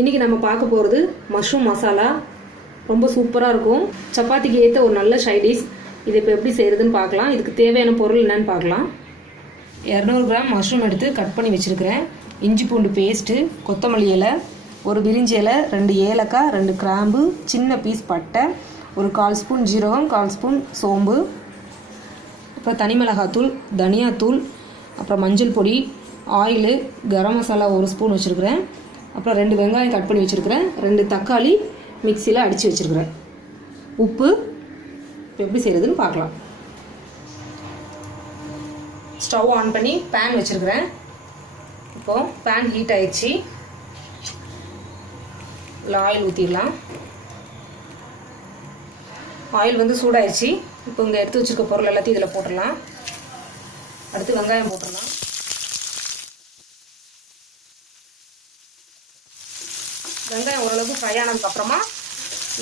இன்றைக்கி நம்ம பார்க்க போகிறது மஷ்ரூம் மசாலா. ரொம்ப சூப்பராக இருக்கும். சப்பாத்திக்கு ஏற்ற ஒரு நல்ல சைடிஷ். இது இப்போ எப்படி செய்கிறதுன்னு பார்க்கலாம். இதுக்கு தேவையான பொருள் என்னன்னு பார்க்கலாம். 200 கிராம் மஷ்ரூம் எடுத்து கட் பண்ணி வச்சுருக்கிறேன். இஞ்சி பூண்டு பேஸ்ட்டு, கொத்தமல்லி இலை, ஒரு பிரிஞ்சி இலை, 2 ஏலக்காய், 2 கிராம்பு, சின்ன பீஸ் பட்டை, ஒரு 1/4 ஸ்பூன் ஜீரகம், 1/4 ஸ்பூன் சோம்பு, அப்புறம் தனி மிளகாத்தூள், தனியாத்தூள், அப்புறம் மஞ்சள் பொடி, ஆயிலு, கரம் மசாலா 1 ஸ்பூன் வச்சுருக்கிறேன். அப்புறம் 2 வெங்காயம் கட் பண்ணி வச்சுருக்கிறேன். 2 தக்காளி மிக்சியில் அடித்து வச்சுருக்கிறேன். உப்பு. இப்போ எப்படி செய்கிறதுன்னு பார்க்கலாம். ஸ்டவ் ஆன் பண்ணி பேன் வச்சுருக்கிறேன். இப்போது பேன் ஹீட் ஆயிடுச்சு. இல்லை ஆயில் ஊற்றிடலாம். ஆயில் வந்து சூடாயிடுச்சு. இப்போ இங்கே எடுத்து வச்சுருக்க பொருள் எல்லாத்தையும் இதில் போட்டுடலாம். அடுத்து வெங்காயம் போட்டுடலாம். வெங்காயம் ஓரளவுக்கு ஃப்ரை ஆனதுக்கப்புறமா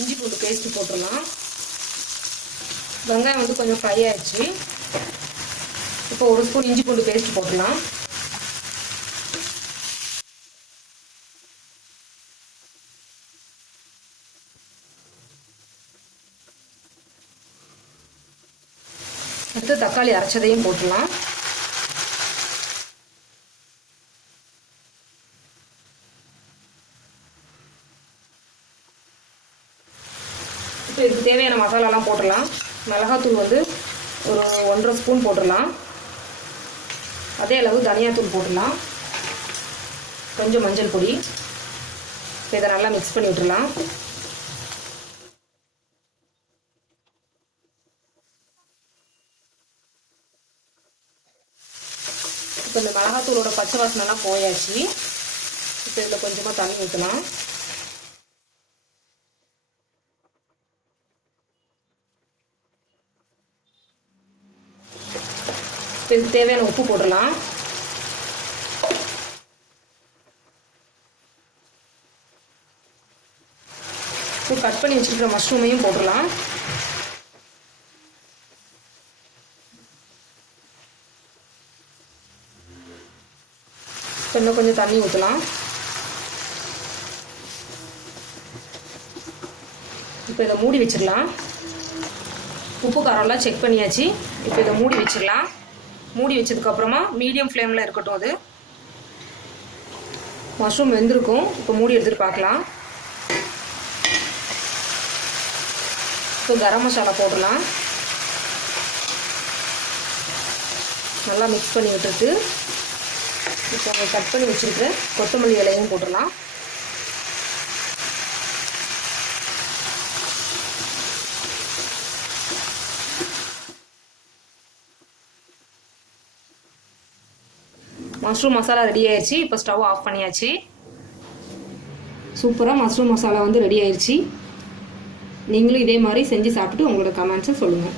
இஞ்சி பூண்டு பேஸ்ட்டு போட்டுடலாம். வெங்காயம் வந்து கொஞ்சம் ஃப்ரை ஆயிடுச்சு. இப்போ 1 ஸ்பூன் இஞ்சி பூண்டு பேஸ்ட் போட்டுடலாம். அடுத்து தக்காளி அரைச்சதையும் போட்டுடலாம். இப்போ இதுக்கு தேவையான மசாலாலாம் போட்டுடலாம். மிளகாத்தூள் வந்து ஒரு 1.5 ஸ்பூன் போட்டுடலாம். அதே அளவு தனியாத்தூள் போட்டுடலாம். கொஞ்சம் மஞ்சள் பொடி. இப்போ இதை நல்லா மிக்ஸ் பண்ணி விட்டுடலாம். இப்போ இந்த மிளகாத்தூளோட பச்சை வாசனைலாம் போயாச்சு. இப்போ இதில் கொஞ்சமாக தண்ணி ஊற்றலாம். இப்போ இதுக்கு தேவையான உப்பு போடலாம். இப்போ கட் பண்ணி வச்சுருக்கிற மஷ்ரூமையும் போடலாம். இப்போ இன்னும் கொஞ்சம் தண்ணி ஊற்றலாம். இப்போ இதை மூடி வச்சிடலாம். உப்பு காரம்லாம் செக் பண்ணியாச்சு. இப்போ இதை மூடி வச்சிடலாம். மூடி வச்சதுக்கப்புறமா மீடியம் ஃப்ளேமில் இருக்கட்டும். அது மஷ்ரூம் வெந்திருக்கும். இப்போ மூடி எடுத்துகிட்டு பார்க்கலாம். இப்போ கரம் மசாலா போடலாம். நல்லா மிக்ஸ் பண்ணி விட்டுட்டு இப்போ கட் பண்ணி வச்சுருக்க கொத்தமல்லி இலையும் போட்டுடலாம். மஷ்ரூம் மசாலா ரெடி ஆயிடுச்சு. இப்போ ஸ்டவ் ஆஃப் பண்ணியாச்சு. சூப்பராக மஷ்ரூம் மசாலா வந்து ரெடி ஆயிடுச்சு. நீங்களும் இதே மாதிரி செஞ்சு சாப்பிட்டு உங்களோட கமெண்ட்ஸை சொல்லுங்கள்.